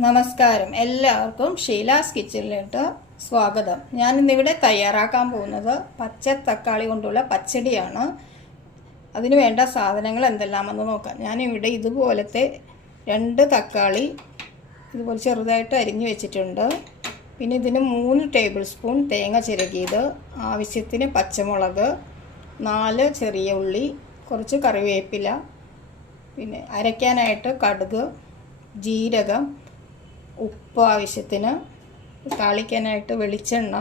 നമസ്കാരം, എല്ലാവർക്കും ഷീലാസ് കിച്ചണിലോട്ട് സ്വാഗതം. ഞാനിന്നിവിടെ തയ്യാറാക്കാൻ പോകുന്നത് പച്ച തക്കാളി കൊണ്ടുള്ള പച്ചടിയാണ്. അതിന് വേണ്ട സാധനങ്ങൾ എന്തെല്ലാമെന്ന് നോക്കാം. ഞാനിവിടെ ഇതുപോലത്തെ 2 തക്കാളി ഇതുപോലെ ചെറുതായിട്ട് അരിഞ്ഞു വെച്ചിട്ടുണ്ട്. പിന്നെ ഇതിന് 3 ടേബിൾ സ്പൂൺ തേങ്ങ ചിരകിയത്, ആവശ്യത്തിന് പച്ചമുളക്, 4 ചെറിയ ഉള്ളി, കുറച്ച് കറിവേപ്പില, പിന്നെ അരയ്ക്കാനായിട്ട് കടുക്, ജീരകം, ഉപ്പ് ആവശ്യത്തിന്, താളിക്കാനായിട്ട് വെളിച്ചെണ്ണ,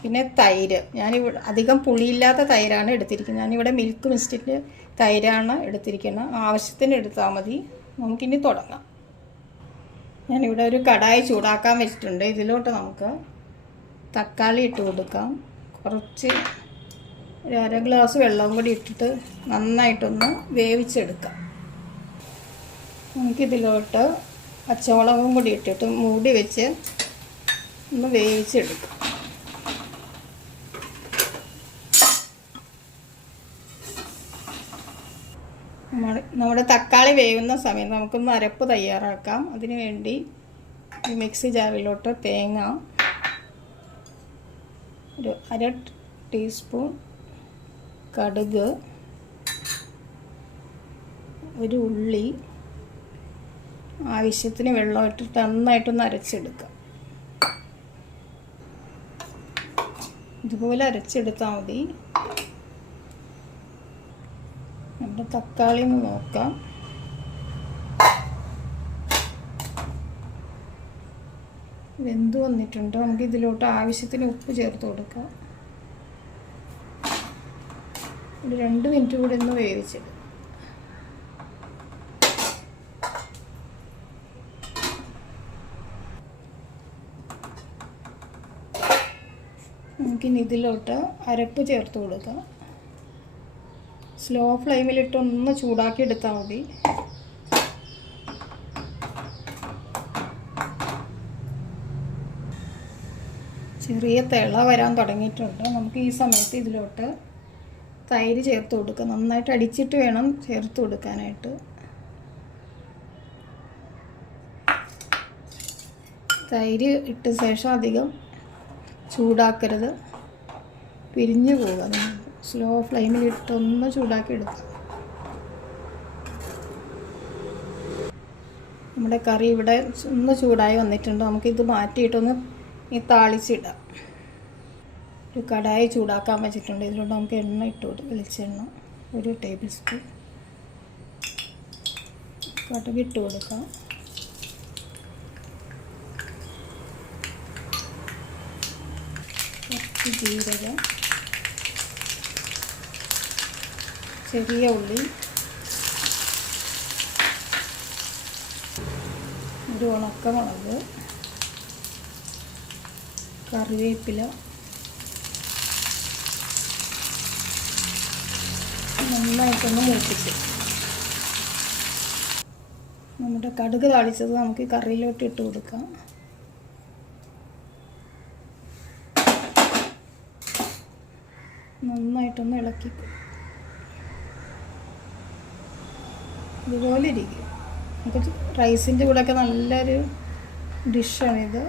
പിന്നെ തൈര്. ഞാനിവിടെ അധികം പുളിയില്ലാത്ത തൈരാണ് എടുത്തിരിക്കുന്നത്. ഞാനിവിടെ മിൽക്ക് മിസ്റ്റിൻ്റെ തൈരാണ് എടുത്തിരിക്കുന്നത്. ആവശ്യത്തിന് എടുത്താൽ മതി. നമുക്കിനി തുടങ്ങാം. ഞാനിവിടെ ഒരു കടായി ചൂടാക്കാൻ വെച്ചിട്ടുണ്ട്. ഇതിലോട്ട് നമുക്ക് തക്കാളി ഇട്ട് കൊടുക്കാം. കുറച്ച് ഒരു 1/2 ഗ്ലാസ് വെള്ളം കൂടി ഇട്ടിട്ട് നന്നായിട്ടൊന്ന് വേവിച്ചെടുക്കാം. നമുക്കിതിലോട്ട് പച്ചമുളകും കൂടി ഇട്ടിട്ട് മൂടി വെച്ച് ഒന്ന് വേവിച്ചെടുക്കാം. നമ്മുടെ തക്കാളി വേവുന്ന സമയം നമുക്കൊന്ന് അരപ്പ് തയ്യാറാക്കാം. അതിനു വേണ്ടി മിക്സി ജാറിലോട്ട് തേങ്ങ, ഒരു 1/2 ടീസ്പൂൺ കടുക്, ഒരു ഉള്ളി, ആവശ്യത്തിന് വെള്ളം ഇട്ടിട്ട് നന്നായിട്ടൊന്ന് അരച്ചെടുക്കാം. ഇതുപോലെ അരച്ചെടുത്താൽ മതി. നമ്മുടെ തക്കാളി ഒന്ന് നോക്കാം. വെന്ത് വന്നിട്ടുണ്ട്. നമുക്ക് ഇതിലോട്ട് ആവശ്യത്തിന് ഉപ്പ് ചേർത്ത് കൊടുക്കാം. ഒരു 2 മിനിറ്റ് കൂടി ഒന്ന് വേവിച്ചെടുക്കാം. നമുക്കിനി ഇതിലോട്ട് അരപ്പ് ചേർത്ത് കൊടുക്കാം. സ്ലോ ഫ്ലെയിമിലിട്ട് ഒന്ന് ചൂടാക്കി എടുത്താൽ മതി. ചെറിയ തിള വരാൻ തുടങ്ങിയിട്ടുണ്ട്. നമുക്ക് ഈ സമയത്ത് ഇതിലോട്ട് തൈര് ചേർത്ത് കൊടുക്കാം. നന്നായിട്ട് അടിച്ചിട്ട് വേണം ചേർത്ത് കൊടുക്കാനായിട്ട്. തൈര് ഇട്ട ശേഷം അധികം ചൂടാക്കരുത്, പിരിഞ്ഞു പോകാൻ. സ്ലോ ഫ്ലെയിമിലിട്ടൊന്ന് ചൂടാക്കി എടുക്കാം. നമ്മുടെ കറി ഇവിടെ ഒന്ന് ചൂടായി വന്നിട്ടുണ്ട്. നമുക്കിത് മാറ്റിയിട്ടൊന്ന് താളിച്ചിടാം. ഒരു കടായി ചൂടാക്കാൻ വെച്ചിട്ടുണ്ട്. ഇതിലൂടെ നമുക്ക് എണ്ണ ഇട്ട് കൊടുക്കാം. വെളിച്ചെണ്ണ 1 ടേബിൾ സ്പൂൺ, കടുക് ഇട്ട് കൊടുക്കാം. കുറച്ച് ജീരകം, ചെറിയ ഉള്ളി, ഒരു ഉണക്കമുളക്, കറിവേപ്പില, നന്നായിട്ടൊന്ന് മൂപ്പിച്ച് നമ്മുടെ കടുക് താളിച്ചത് നമുക്ക് കറിയിലോട്ട് ഇട്ട് കൊടുക്കാം. നന്നായിട്ടൊന്ന് ഇളക്കി. ഇതുപോലെ ഇരിക്കും. നമുക്ക് റൈസിൻ്റെ കൂടെയൊക്കെ നല്ലൊരു ഡിഷാണിത്.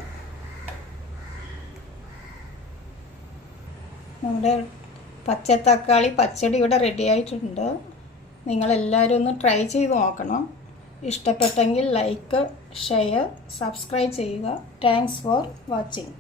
നമ്മുടെ പച്ചത്തക്കാളി പച്ചടി ഇവിടെ റെഡി ആയിട്ടുണ്ട്. നിങ്ങളെല്ലാവരും ഒന്ന് ട്രൈ ചെയ്ത് നോക്കണം. ഇഷ്ടപ്പെട്ടെങ്കിൽ ലൈക്ക്, ഷെയർ, സബ്സ്ക്രൈബ് ചെയ്യുക. Thanks for watching.